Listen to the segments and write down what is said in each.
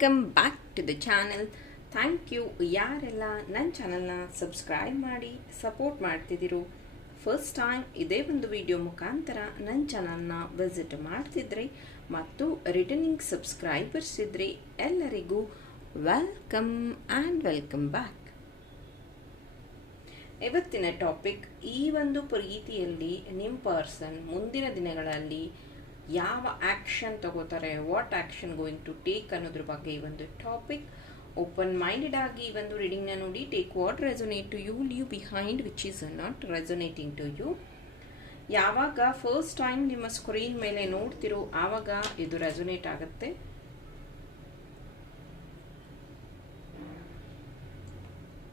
Welcome back to the channel thank you ಯಾರೆಲ್ಲ ನನ್ನ ಚಾನಲ್ನ ಸಬ್ಸ್ಕ್ರೈಬ್ ಮಾಡಿ ಸಪೋರ್ಟ್ ಮಾಡ್ತಿದ್ದೀರೋ ಫಸ್ಟ್ ಟೈಮ್ ಇದೇ ಒಂದು ವಿಡಿಯೋ ಮುಖಾಂತರ ನನ್ನ ಚಾನಲ್ನ ವಿಸಿಟ್ ಮಾಡ್ತಿದ್ರೆ ಮತ್ತು ರಿಟರ್ನಿಂಗ್ ಸಬ್ಸ್ಕ್ರೈಬರ್ಸ್ ಇದ್ರೆ ಎಲ್ಲರಿಗೂ ವೆಲ್ಕಮ್ ಆ್ಯಂಡ್ ವೆಲ್ಕಮ್ ಬ್ಯಾಕ್ ಇವತ್ತಿನ ಟಾಪಿಕ್ ಈ ಒಂದು ಪ್ರೀತಿಯಲ್ಲಿ ನಿಮ್ಮ ಪರ್ಸನ್ ಮುಂದಿನ ದಿನಗಳಲ್ಲಿ ಯಾವ ಆ್ಯಕ್ಷನ್ ತಗೋತಾರೆ what action going to take ಅನ್ನೋದ್ರ ಬಗ್ಗೆ ಈ ಒಂದು ಟಾಪಿಕ್ ಓಪನ್ ಮೈಂಡೆಡ್ ಆಗಿ ಈ ಒಂದು ರೀಡಿಂಗ್ನ ನೋಡಿ take what resonate to you leave behind which is not resonating to you ಯಾವಾಗ ಫಸ್ಟ್ ಟೈಮ್ ನಿಮ್ಮ ಸ್ಕ್ರೀನ್ ಮೇಲೆ ನೋಡ್ತಿರೋ, ಆವಾಗ ಇದು ರೆಸೊನೇಟ್ ಆಗುತ್ತೆ.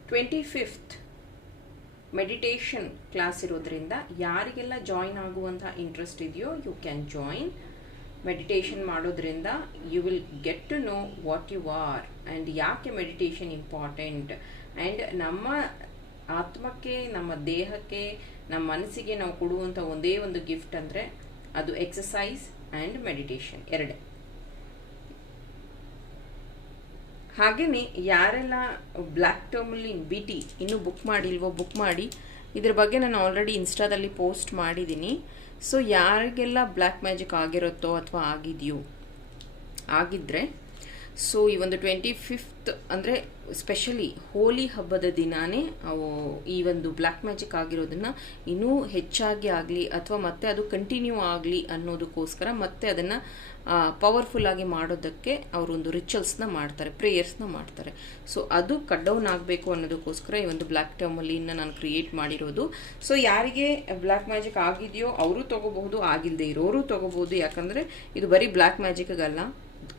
ಟ್ವೆಂಟಿ ಫಿಫ್ತ್ ಮೆಡಿಟೇಷನ್ ಕ್ಲಾಸ್ ಇರೋದ್ರಿಂದ ಯಾರಿಗೆಲ್ಲ ಜಾಯಿನ್ ಆಗುವಂತಹ ಇಂಟ್ರೆಸ್ಟ್ ಇದೆಯೋ ಯು ಕ್ಯಾನ್ ಜಾಯಿನ್ ಮೆಡಿಟೇಷನ್ ಮಾಡೋದ್ರಿಂದ you will get to know what you are and ಯಾಕೆ ಮೆಡಿಟೇಷನ್ ಇಂಪಾರ್ಟೆಂಟ್ ಆ್ಯಂಡ್ ನಮ್ಮ ಆತ್ಮಕ್ಕೆ, ನಮ್ಮ ದೇಹಕ್ಕೆ, ನಮ್ಮ ಮನಸ್ಸಿಗೆ ನಾವು ಕೊಡುವಂಥ ಒಂದೇ ಒಂದು ಗಿಫ್ಟ್ ಅಂದರೆ ಅದು ಎಕ್ಸಸೈಸ್ ಆ್ಯಂಡ್ ಮೆಡಿಟೇಷನ್ ಎರಡೇ. ಹಾಗೆಯೇ ಯಾರೆಲ್ಲ ಬ್ಲ್ಯಾಕ್ ಟರ್ಮಲ್ಲಿ ಬಿ ಟಿ ಇನ್ನೂ ಬುಕ್ ಮಾಡಿಲ್ವೋ ಬುಕ್ ಮಾಡಿ, ಇದ್ರ ಬಗ್ಗೆ ನಾನು ಆಲ್ರೆಡಿ ಇನ್ಸ್ಟಾದಲ್ಲಿ ಪೋಸ್ಟ್ ಮಾಡಿದ್ದೀನಿ ಸೊ ಯಾರಿಗೆಲ್ಲ ಬ್ಲ್ಯಾಕ್ ಮ್ಯಾಜಿಕ್ ಆಗಿರುತ್ತೋ ಅಥವಾ ಆಗಿದೆಯೋ ಆಗಿದ್ದರೆ ಸೊ ಈ ಒಂದು ಟ್ವೆಂಟಿ ಫಿಫ್ತ್ ಅಂದರೆ ಸ್ಪೆಷಲಿ ಹೋಲಿ ಹಬ್ಬದ ದಿನಾನೇ ಅವು ಈ ಒಂದು ಬ್ಲ್ಯಾಕ್ ಮ್ಯಾಜಿಕ್ ಆಗಿರೋದನ್ನು ಇನ್ನೂ ಹೆಚ್ಚಾಗಿ ಆಗಲಿ ಅಥವಾ ಮತ್ತೆ ಅದು ಕಂಟಿನ್ಯೂ ಆಗಲಿ ಅನ್ನೋದಕ್ಕೋಸ್ಕರ ಮತ್ತೆ ಅದನ್ನು ಪವರ್ಫುಲ್ ಆಗಿ ಮಾಡೋದಕ್ಕೆ ಅವರೊಂದು ರಿಚುವಲ್ಸ್ನ ಮಾಡ್ತಾರೆ ಪ್ರೇಯರ್ಸ್ನ ಮಾಡ್ತಾರೆ. ಸೊ ಅದು ಕಟ್ ಡೌನ್ ಆಗಬೇಕು ಅನ್ನೋದಕ್ಕೋಸ್ಕರ ಈ ಒಂದು ಬ್ಲ್ಯಾಕ್ ಟರ್ಮಲ್ಲಿ ನಾನು ಕ್ರಿಯೇಟ್ ಮಾಡಿರೋದು. ಸೊ ಯಾರಿಗೆ ಬ್ಲ್ಯಾಕ್ ಮ್ಯಾಜಿಕ್ ಆಗಿದೆಯೋ, ಅವರು ತಗೋಬಹುದು ಆಗಿಲ್ಲದೆ ಇರೋರು ತಗೋಬಹುದು. ಯಾಕಂದರೆ ಇದು ಬರೀ ಬ್ಲ್ಯಾಕ್ ಮ್ಯಾಜಿಕ್ಗಲ್ಲ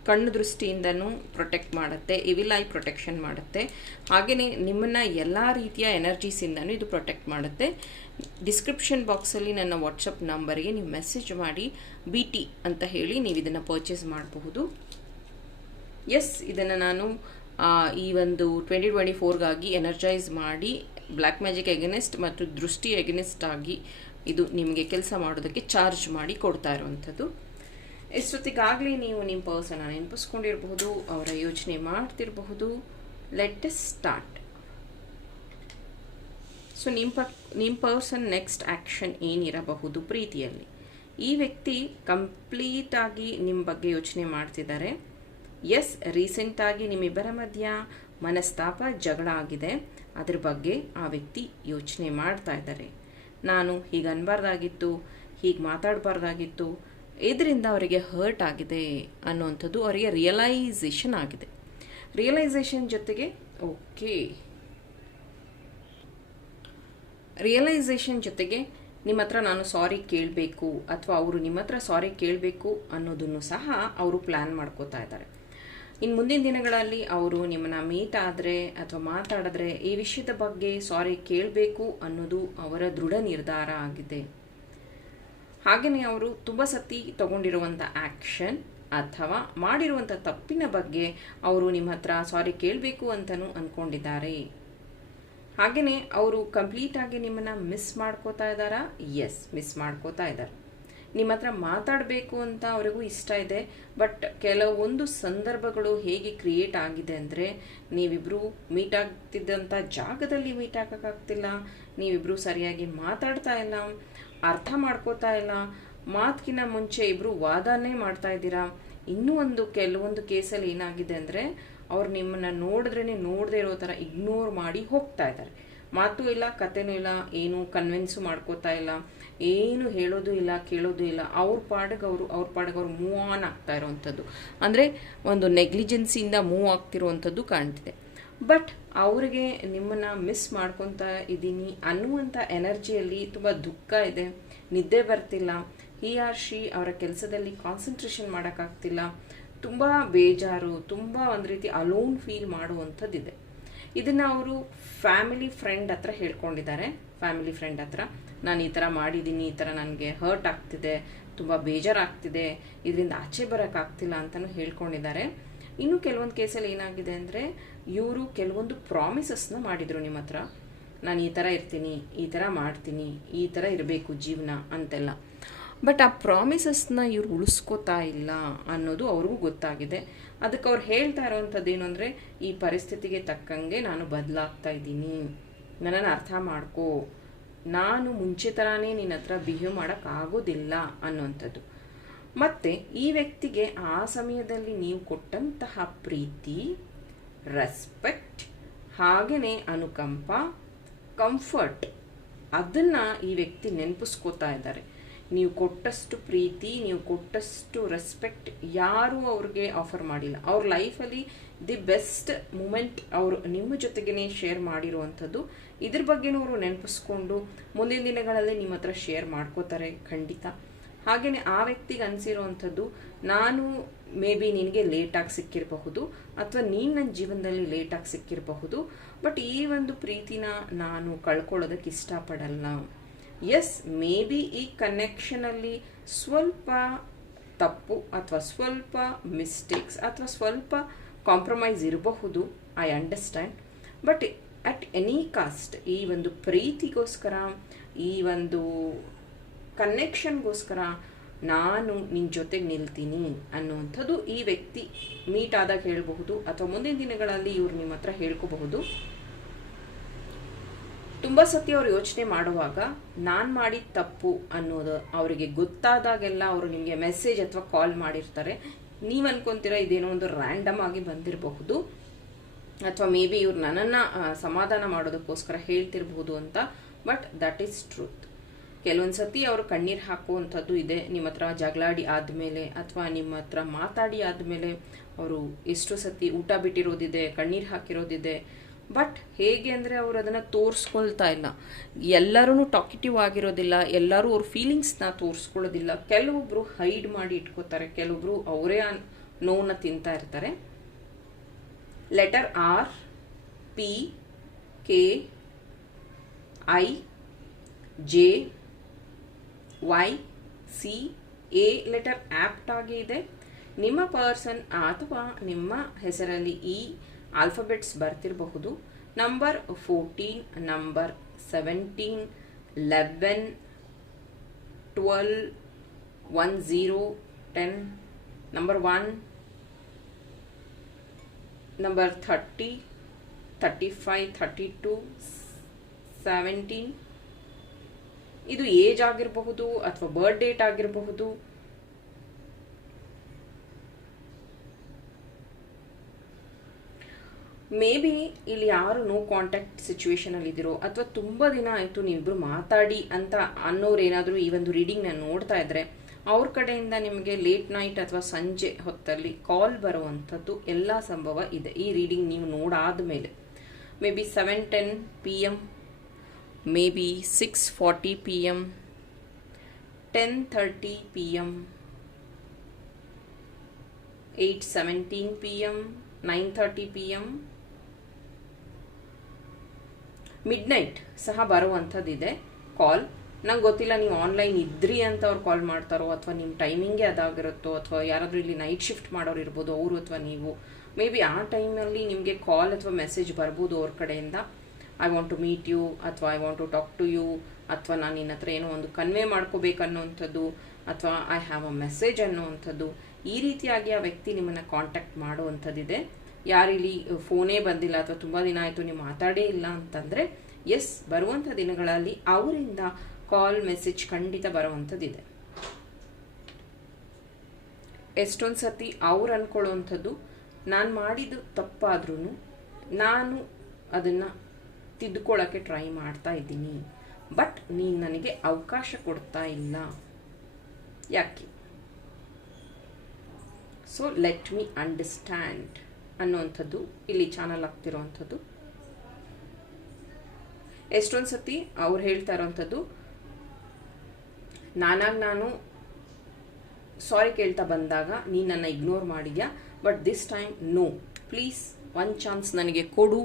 ಕಣ್ಣು ದೃಷ್ಟಿಯಿಂದನೂ ಪ್ರೊಟೆಕ್ಟ್ ಮಾಡುತ್ತೆ ಇವಿಲ್ ಐ ಪ್ರೊಟೆಕ್ಷನ್ ಮಾಡುತ್ತೆ. ಹಾಗೆಯೇ ನಿಮ್ಮನ್ನು ಎಲ್ಲ ರೀತಿಯ ಎನರ್ಜೀಸಿಂದನೂ ಇದು ಪ್ರೊಟೆಕ್ಟ್ ಮಾಡುತ್ತೆ. ಡಿಸ್ಕ್ರಿಪ್ಷನ್ ಬಾಕ್ಸಲ್ಲಿ ನನ್ನ ವಾಟ್ಸಪ್ ನಂಬರ್ಗೆ ನೀವು ಮೆಸೇಜ್ ಮಾಡಿ ಬಿ ಟಿ ಅಂತ ಹೇಳಿ ನೀವು ಇದನ್ನು ಪರ್ಚೇಸ್ ಮಾಡಬಹುದು. ಎಸ್ ಇದನ್ನು ನಾನು ಈ ಒಂದು ಟ್ವೆಂಟಿ ಟ್ವೆಂಟಿ ಫೋರ್ಗಾಗಿ ಎನರ್ಜೈಸ್ ಮಾಡಿ ಬ್ಲ್ಯಾಕ್ ಮ್ಯಾಜಿಕ್ ಎಗನೆಸ್ಟ್ ಮತ್ತು ದೃಷ್ಟಿ ಎಗನೆಸ್ಟ್ ಆಗಿ ಇದು ನಿಮಗೆ ಕೆಲಸ ಮಾಡೋದಕ್ಕೆ ಚಾರ್ಜ್ ಮಾಡಿ ಕೊಡ್ತಾ ಇರುವಂಥದ್ದು. ಇಷ್ಟೊತ್ತಿಗಾಗಲೇ ನೀವು ನಿಮ್ಮ ಪರ್ಸನ್ನ ನೆನಪಿಸ್ಕೊಂಡಿರಬಹುದು, ಅವರ ಯೋಚನೆ ಮಾಡ್ತಿರಬಹುದು. ಲೆಟ್ ಸ್ಟಾರ್ಟ್ ಸೊ ನಿಮ್ಮ ಪ ನಿಮ್ಮ ಪರ್ಸನ್ ನೆಕ್ಸ್ಟ್ ಆ್ಯಕ್ಷನ್ ಏನಿರಬಹುದು ಪ್ರೀತಿಯಲ್ಲಿ? ಈ ವ್ಯಕ್ತಿ ಕಂಪ್ಲೀಟಾಗಿ ನಿಮ್ಮ ಬಗ್ಗೆ ಯೋಚನೆ ಮಾಡ್ತಿದ್ದಾರೆ. ಎಸ್ ರೀಸೆಂಟಾಗಿ ನಿಮ್ಮಿಬ್ಬರ ಮಧ್ಯ ಮನಸ್ತಾಪ, ಜಗಳ ಆಗಿದೆ. ಅದ್ರ ಬಗ್ಗೆ ಆ ವ್ಯಕ್ತಿ ಯೋಚನೆ ಮಾಡ್ತಾ ಇದ್ದಾರೆ. ನಾನು ಹೀಗೆ ಅನ್ಬಾರ್ದಾಗಿತ್ತು ಹೀಗೆ ಮಾತಾಡಬಾರ್ದಾಗಿತ್ತು. ಇದರಿಂದ ಅವರಿಗೆ ಹರ್ಟ್ ಆಗಿದೆ ಅನ್ನುವಂಥದ್ದು ಅವರಿಗೆ ರಿಯಲೈಸೇಷನ್ ಆಗಿದೆ. ರಿಯಲೈಸೇಷನ್ ಜೊತೆಗೆ ಓಕೆ ರಿಯಲೈಸೇಷನ್ ಜೊತೆಗೆ ನಿಮ್ಮ ಹತ್ರ ನಾನು ಸಾರಿ ಕೇಳಬೇಕು ಅಥವಾ ಅವರು ನಿಮ್ಮ ಹತ್ರ ಸಾರಿ ಕೇಳಬೇಕು ಅನ್ನೋದನ್ನು ಸಹ ಅವರು ಪ್ಲ್ಯಾನ್ ಮಾಡ್ಕೋತಾ ಇದ್ದಾರೆ. ಇನ್ನು ಮುಂದಿನ ದಿನಗಳಲ್ಲಿ ಅವರು ನಿಮ್ಮನ್ನು ಮೀಟ್ ಆದರೆ ಅಥವಾ ಮಾತಾಡಿದ್ರೆ ಈ ವಿಷಯದ ಬಗ್ಗೆ ಸಾರಿ ಕೇಳಬೇಕು ಅನ್ನೋದು ಅವರ ದೃಢ ನಿರ್ಧಾರ ಆಗಿದೆ. ಹಾಗೆಯೇ ಅವರು ತುಂಬ ಸತಿ ತಗೊಂಡಿರುವಂಥ ಆ್ಯಕ್ಷನ್ ಅಥವಾ ಮಾಡಿರುವಂಥ ತಪ್ಪಿನ ಬಗ್ಗೆ ಅವರು ನಿಮ್ಮ ಹತ್ರ ಸಾರಿ ಕೇಳಬೇಕು ಅಂತಲೂ ಅಂದ್ಕೊಂಡಿದ್ದಾರೆ ಹಾಗೆಯೇ ಅವರು ಕಂಪ್ಲೀಟಾಗಿ ನಿಮ್ಮನ್ನು ಮಿಸ್ ಮಾಡ್ಕೋತಾ ಇದ್ದಾರಾ? ಎಸ್ ಮಿಸ್ ಮಾಡ್ಕೋತಾ ಇದ್ದಾರೆ. ನಿಮ್ಮ ಹತ್ರ ಮಾತಾಡಬೇಕು ಅಂತ ಅವರಿಗೂ ಇಷ್ಟ ಇದೆ ಬಟ್ ಕೆಲವೊಂದು ಸಂದರ್ಭಗಳು ಹೇಗೆ ಕ್ರಿಯೇಟ್ ಆಗಿದೆ ಅಂದರೆ ನೀವಿಬ್ಬರು ಮೀಟ್ ಆಗ್ತಿದ್ದಂಥ ಜಾಗದಲ್ಲಿ ಮೀಟ್ ಆಗೋಕ್ಕಾಗ್ತಿಲ್ಲ ನೀವಿಬ್ಬರು ಸರಿಯಾಗಿ ಮಾತಾಡ್ತಾ ಇಲ್ಲ ಅರ್ಥ ಮಾಡ್ಕೋತಾ ಇಲ್ಲ. ಮಾತಿಗಿನ ಮುಂಚೆ ಇಬ್ರು ವಾದನೇ ಮಾಡ್ತಾ ಇದ್ದೀರಾ? ಇನ್ನೂ ಒಂದು ಕೆಲವೊಂದು ಕೇಸಲ್ಲಿ ಏನಾಗಿದೆ ಅಂದರೆ, ಅವ್ರು ನಿಮ್ಮನ್ನು ನೋಡಿದ್ರೇ ನೋಡದೇ ಇರೋ ಥರ ಇಗ್ನೋರ್ ಮಾಡಿ ಹೋಗ್ತಾ ಇದ್ದಾರೆ. ಮಾತು ಇಲ್ಲ, ಕತೆನೂ ಇಲ್ಲ, ಏನು ಕನ್ವಿನ್ಸು ಮಾಡ್ಕೋತಾ ಇಲ್ಲ, ಏನು ಹೇಳೋದು ಇಲ್ಲ, ಕೇಳೋದು ಇಲ್ಲ. ಅವ್ರ ಪಾಡಿಗೆ ಅವರು, ಅವ್ರ ಪಾಡಿಗೆ ಅವ್ರು ಮೂವ್ ಆನ್ ಆಗ್ತಾ ಇರೋವಂಥದ್ದು ಅಂದರೆ, ಒಂದು ನೆಗ್ಲಿಜೆನ್ಸಿಯಿಂದ ಮೂವ್ ಆಗ್ತಿರುವಂಥದ್ದು ಕಾಣ್ತಿದೆ. ಬಟ್ ಅವರಿಗೆ ನಿಮ್ಮನ್ನು ಮಿಸ್ ಮಾಡ್ಕೊತಾ ಇದ್ದೀನಿ ಅನ್ನುವಂಥ ಎನರ್ಜಿಯಲ್ಲಿ ತುಂಬ ದುಃಖ ಇದೆ. ನಿದ್ದೆ ಬರ್ತಿಲ್ಲ. ಹಿ ಆರ್ ಶಿ ಅವರ ಕೆಲಸದಲ್ಲಿ ಕಾನ್ಸಂಟ್ರೇಷನ್ ಮಾಡೋಕ್ಕಾಗ್ತಿಲ್ಲ. ತುಂಬ ಬೇಜಾರು, ತುಂಬ ಒಂದು ರೀತಿ ಅಲೋನ್ ಫೀಲ್ ಮಾಡುವಂಥದ್ದಿದೆ. ಇದನ್ನು ಅವರು ಫ್ಯಾಮಿಲಿ ಫ್ರೆಂಡ್ ಹತ್ರ ಹೇಳ್ಕೊಂಡಿದ್ದಾರೆ. ಫ್ಯಾಮಿಲಿ ಫ್ರೆಂಡ್ ಹತ್ರ, ನಾನು ಈ ಥರ ಮಾಡಿದ್ದೀನಿ ಈ ಥರ ನನಗೆ ಹರ್ಟ್ ಆಗ್ತಿದೆ, ತುಂಬ ಬೇಜಾರಾಗ್ತಿದೆ, ಇದರಿಂದ ಆಚೆ ಬರೋಕ್ಕಾಗ್ತಿಲ್ಲ ಅಂತಲೂ ಹೇಳ್ಕೊಂಡಿದ್ದಾರೆ. ಇನ್ನು ಕೆಲವೊಂದು ಕೇಸಲ್ಲಿ ಏನಾಗಿದೆ ಅಂದರೆ, ಇವರು ಕೆಲವೊಂದು ಪ್ರಾಮಿಸಸ್ನ ಮಾಡಿದರು ನಿಮ್ಮ ಹತ್ರ. ನಾನು ಈ ಥರ ಇರ್ತೀನಿ, ಈ ಥರ ಮಾಡ್ತೀನಿ, ಈ ಥರ ಇರಬೇಕು ಜೀವನ ಅಂತೆಲ್ಲ. ಬಟ್ ಆ ಪ್ರಾಮಿಸಸ್ನ ಇವ್ರು ಉಳಿಸ್ಕೋತಾ ಇಲ್ಲ ಅನ್ನೋದು ಅವ್ರಿಗೂ ಗೊತ್ತಾಗಿದೆ. ಅದಕ್ಕೆ ಅವ್ರು ಹೇಳ್ತಾ ಇರೋವಂಥದ್ದು ಏನು ಅಂದರೆ, ಈ ಪರಿಸ್ಥಿತಿಗೆ ತಕ್ಕಂಗೆ ನಾನು ಬದಲಾಗ್ತಾ ಇದ್ದೀನಿ. ನನ್ನನ್ನು ಅರ್ಥ ಮಾಡ್ಕೋ. ನಾನು ಮುಂಚೆ ಥರನೇ ನಿನ್ನ ಹತ್ರ ಬಿಹೇವ್ ಮಾಡೋಕ್ಕಾಗೋದಿಲ್ಲ ಅನ್ನೋವಂಥದ್ದು ಮತ್ತು ಈ ವ್ಯಕ್ತಿಗೆ ಆ ಸಮಯದಲ್ಲಿ ನೀವು ಕೊಟ್ಟಂತಹ ಪ್ರೀತಿ ರೆಸ್ಪೆಕ್ಟ್ ಹಾಗೆಯೇ ಅನುಕಂಪ ಕಂಫರ್ಟ್ ಅದನ್ನು ಈ ವ್ಯಕ್ತಿ ನೆನಪಿಸ್ಕೋತಾ ಇದ್ದಾರೆ. ನೀವು ಕೊಟ್ಟಷ್ಟು ಪ್ರೀತಿ, ನೀವು ಕೊಟ್ಟಷ್ಟು ರೆಸ್ಪೆಕ್ಟ್ ಯಾರೂ ಅವ್ರಿಗೆ ಆಫರ್ ಮಾಡಿಲ್ಲ. ಅವ್ರ ಲೈಫಲ್ಲಿ ದಿ ಬೆಸ್ಟ್ ಮೂಮೆಂಟ್ ಅವರು ನಿಮ್ಮ ಜೊತೆಗೇ ಶೇರ್ ಮಾಡಿರುವಂಥದ್ದು. ಇದ್ರ ಬಗ್ಗೆನೂ ಅವರು ನೆನಪಿಸ್ಕೊಂಡು ಮುಂದಿನ ದಿನಗಳಲ್ಲಿ ನಿಮ್ಮ ಹತ್ರ ಶೇರ್ ಮಾಡ್ಕೋತಾರೆ ಖಂಡಿತ. ಹಾಗೆಯೇ ಆ ವ್ಯಕ್ತಿಗೆ ಅನಿಸಿರುವಂಥದ್ದು, ನಾನು ಮೇ ಬಿ ನಿನಗೆ ಲೇಟಾಗಿ ಸಿಕ್ಕಿರಬಹುದು, ಅಥವಾ ನೀನು ನನ್ನ ಜೀವನದಲ್ಲಿ ಲೇಟಾಗಿ ಸಿಕ್ಕಿರಬಹುದು, ಬಟ್ ಈ ಒಂದು ಪ್ರೀತಿನ ನಾನು ಕಳ್ಕೊಳ್ಳೋದಕ್ಕೆ ಇಷ್ಟಪಡಲ್ಲ. ಎಸ್ ಮೇ ಬಿ ಈ ಕನೆಕ್ಷನಲ್ಲಿ ಸ್ವಲ್ಪ ತಪ್ಪು ಅಥವಾ ಸ್ವಲ್ಪ ಮಿಸ್ಟೇಕ್ಸ್ ಅಥವಾ ಸ್ವಲ್ಪ ಕಾಂಪ್ರಮೈಸ್ ಇರಬಹುದು I understand but at any cost ಈ ಒಂದು ಪ್ರೀತಿಗೋಸ್ಕರ ಈ ಒಂದು ಕನೆಕ್ಷನ್ಗೋಸ್ಕರ ನಾನು ನಿನ್ನ ಜೊತೆಗೆ ನಿಲ್ತೀನಿ ಅನ್ನುವಂಥದ್ದು ಈ ವ್ಯಕ್ತಿ ಮೀಟ್ ಆದಾಗ ಹೇಳಬಹುದು ಅಥವಾ ಮುಂದಿನ ದಿನಗಳಲ್ಲಿ ಇವ್ರು ನಿಮ್ಮ ಹತ್ರ ಹೇಳ್ಕೋಬಹುದು. ತುಂಬ ಸತಿ ಅವ್ರು ಯೋಚನೆ ಮಾಡುವಾಗ ನಾನು ಮಾಡಿದ ತಪ್ಪು ಅನ್ನೋದು ಅವರಿಗೆ ಗೊತ್ತಾದಾಗೆಲ್ಲ ಅವರು ನಿಮಗೆ ಮೆಸೇಜ್ ಅಥವಾ ಕಾಲ್ ಮಾಡಿರ್ತಾರೆ. ನೀವು ಅನ್ಕೊಂತೀರಾ ಇದೇನೋ ಒಂದು ರ್ಯಾಂಡಮ್ ಆಗಿ ಬಂದಿರಬಹುದು ಅಥವಾ ಮೇ ಬಿ ಇವ್ರು ನನ್ನನ್ನು ಸಮಾಧಾನ ಮಾಡೋದಕ್ಕೋಸ್ಕರ ಹೇಳ್ತಿರ್ಬಹುದು ಅಂತ ಬಟ್ ದಟ್ ಈಸ್ ಟ್ರೂತ್ ಕೆಲವೊಂದು ಸತಿ ಅವರು ಕಣ್ಣೀರು ಹಾಕುವಂಥದ್ದು ಇದೆ. ನಿಮ್ಮ ಹತ್ರ ಜಗಳಾಡಿ ಆದಮೇಲೆ ಅಥವಾ ನಿಮ್ಮ ಹತ್ರ ಮಾತಾಡಿ ಆದಮೇಲೆ ಅವರು ಎಷ್ಟು ಸತಿ ಊಟ ಬಿಟ್ಟಿರೋದಿದೆ, ಕಣ್ಣೀರು ಹಾಕಿರೋದಿದೆ. ಬಟ್ ಹೇಗೆ ಅಂದರೆ ಅವರು ಅದನ್ನು ತೋರಿಸ್ಕೊಳ್ತಾ ಇಲ್ಲ. ಎಲ್ಲರೂ ಟಾಕಿಟಿವ್ ಆಗಿರೋದಿಲ್ಲ. ಎಲ್ಲರೂ ಅವ್ರ ಫೀಲಿಂಗ್ಸ್ನ ತೋರಿಸ್ಕೊಳ್ಳೋದಿಲ್ಲ. ಕೆಲವೊಬ್ಬರು ಹೈಡ್ ಮಾಡಿ ಇಟ್ಕೋತಾರೆ. ಕೆಲವೊಬ್ಬರು ಅವರೇ ನೋವನ್ನ ತಿಂತಾ ಇರ್ತಾರೆ. Letter R, P, K, I, J Y C A letter apt ಆಗಿ ಇದೆ. ನಿಮ್ಮ ಪರ್ಸನ್ ಅಥವಾ ನಿಮ್ಮ ಹೆಸರಲ್ಲಿ ಈ alphabets ಬರ್ತಿರಬಹುದು. Number fourteen number seventeen eleven twelve one zero ten number one number thirty thirty five thirty two seventeen ಇದು age ಆಗಿರಬಹುದು ಅಥವಾ ಬರ್ತ್ ಡೇಟ್ ಆಗಿರಬಹುದು. ಮೇ ಬಿ ಇಲ್ಲಿ ಯಾರು ನೋ ಕಾಂಟ್ಯಾಕ್ಟ್ ಸಿಚುವೇಶನಲ್ಲಿ ಇದ್ದೀರೋ ಅಥವಾ ತುಂಬ ದಿನ ಆಯಿತು ನೀವಿಬ್ಬರು ಮಾತಾಡಿ ಅಂತ ಅನ್ನೋರು ಏನಾದರೂ ಈ ಒಂದು ರೀಡಿಂಗ್ನ ನೋಡ್ತಾ ಇದ್ರೆ, ಅವ್ರ ಕಡೆಯಿಂದ ನಿಮಗೆ ಲೇಟ್ ನೈಟ್ ಅಥವಾ ಸಂಜೆ ಹೊತ್ತಲ್ಲಿ ಕಾಲ್ ಬರುವಂಥದ್ದು ಎಲ್ಲ ಸಂಭವ ಇದೆ. ಈ ರೀಡಿಂಗ್ ನೀವು ನೋಡಾದ ಮೇಲೆ maybe seven ten P M maybe six forty P M ten thirty P M eight seventeen P M nine thirty P M midnight ಸಹ ಬರುವಂಥದ್ದಿದೆ ಕಾಲ್ ನಂಗೆ ಗೊತ್ತಿಲ್ಲ ನೀವು ಆನ್ಲೈನ್ ಇದ್ರಿ ಅಂತ ಅವ್ರು ಕಾಲ್ ಮಾಡ್ತಾರೋ ಅಥವಾ ನಿಮ್ಮ ಟೈಮಿಂಗೇ ಅದಾಗಿರುತ್ತೋ ಅಥವಾ ಯಾರಾದರೂ ಇಲ್ಲಿ ನೈಟ್ ಶಿಫ್ಟ್ ಮಾಡೋರು ಇರ್ಬೋದು, ಅವರು ಅಥವಾ ನೀವು. ಮೇ ಬಿ ಆ ಟೈಮಲ್ಲಿ ನಿಮಗೆ ಕಾಲ್ ಅಥವಾ ಮೆಸೇಜ್ ಬರ್ಬೋದು ಅವ್ರ ಕಡೆಯಿಂದ. I want to meet you ಅಥವಾ I want to talk to you ಅಥವಾ ನಾನು ನಿನ್ನ ಹತ್ರ ಏನೋ ಒಂದು ಕನ್ವೆ ಮಾಡ್ಕೋಬೇಕು ಅನ್ನೋವಂಥದ್ದು, ಅಥವಾ ಐ ಹ್ಯಾವ್ ಅ ಮೆಸೇಜ್ ಅನ್ನೋವಂಥದ್ದು, ಈ ರೀತಿಯಾಗಿ ಆ ವ್ಯಕ್ತಿ ನಿಮ್ಮನ್ನು ಕಾಂಟ್ಯಾಕ್ಟ್ ಮಾಡುವಂಥದ್ದಿದೆ. ಯಾರಿಲ್ಲಿ ಫೋನೇ ಬಂದಿಲ್ಲ ಅಥವಾ ತುಂಬ ದಿನ ಆಯಿತು ನೀವು ಮಾತಾಡೇ ಇಲ್ಲ ಅಂತಂದರೆ ಎಸ್ ಬರುವಂಥ ದಿನಗಳಲ್ಲಿ ಅವರಿಂದ ಕಾಲ್ ಮೆಸೇಜ್ ಖಂಡಿತ ಬರುವಂಥದ್ದಿದೆ. ಎಷ್ಟೊಂದು ಸತಿ ಅವ್ರು ಅಂದ್ಕೊಳ್ಳುವಂಥದ್ದು ನಾನು ಮಾಡಿದ್ದು ತಪ್ಪಾದ್ರೂ ನಾನು ಅದನ್ನು ತಿದ್ದುಕೊಳ್ಳೋಕ್ಕೆ ಟ್ರೈ ಮಾಡ್ತಾ ಇದ್ದೀನಿ. ಬಟ್ ನೀನು ನನಗೆ ಅವಕಾಶ ಕೊಡ್ತಾ ಇಲ್ಲ. ಯಾಕೆ? ಸೊ ಲೆಟ್ ಮೀ ಅಂಡರ್ಸ್ಟ್ಯಾಂಡ್ ಅನ್ನುವಂಥದ್ದು, ಇಲ್ಲಿ ಚಾನಲ್ ಆಗ್ತಿರೋವಂಥದ್ದು ಎಷ್ಟೊಂದು ಸತಿ ಅವ್ರು ಹೇಳ್ತಾ ಇರೋವಂಥದ್ದು, ನಾನಾಗಿ ನಾನು ಸಾರಿ ಕೇಳ್ತಾ ಬಂದಾಗ ನೀನು ನನ್ನ ಇಗ್ನೋರ್ ಮಾಡಿದ್ಯಾ? But this time no please one chance ನನಗೆ ಕೊಡು.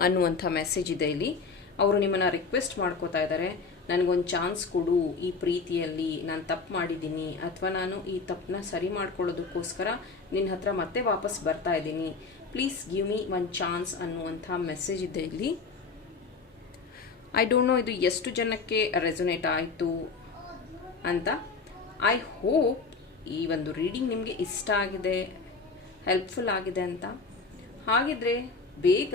ಅನ್ನುವಂಥ ಮೆಸೇಜ್ ಇದೆ ಇಲ್ಲಿ. ಅವರು ನಿಮ್ಮನ್ನು ರಿಕ್ವೆಸ್ಟ್ ಮಾಡ್ಕೋತಾ ಇದ್ದಾರೆ. ನನಗೊಂದು ಚಾನ್ಸ್ ಕೊಡು. ಈ ಪ್ರೀತಿಯಲ್ಲಿ ನಾನು ತಪ್ಪು ಮಾಡಿದ್ದೀನಿ. ಅಥವಾ ನಾನು ಈ ತಪ್ಪನ್ನ ಸರಿ ಮಾಡ್ಕೊಳ್ಳೋದಕ್ಕೋಸ್ಕರ ನಿನ್ನ ಹತ್ರ ಮತ್ತೆ ವಾಪಸ್ ಬರ್ತಾ ಇದ್ದೀನಿ. Please give me one chance ಅನ್ನುವಂಥ ಮೆಸೇಜ್ ಇದೆ ಇಲ್ಲಿ. ಐ ಡೋಂಟ್ ನೋ ಇದು ಎಷ್ಟು ಜನಕ್ಕೆ ರೆಸೊನೇಟ್ ಆಯಿತು? ಅಂತ. ಐ ಹೋಪ್ ಈ ಒಂದು ರೀಡಿಂಗ್ ನಿಮಗೆ ಇಷ್ಟ ಆಗಿದೆ. ಹೆಲ್ಪ್ಫುಲ್ ಆಗಿದೆ ಅಂತ. ಹಾಗಿದ್ರೆ ಬೇಗ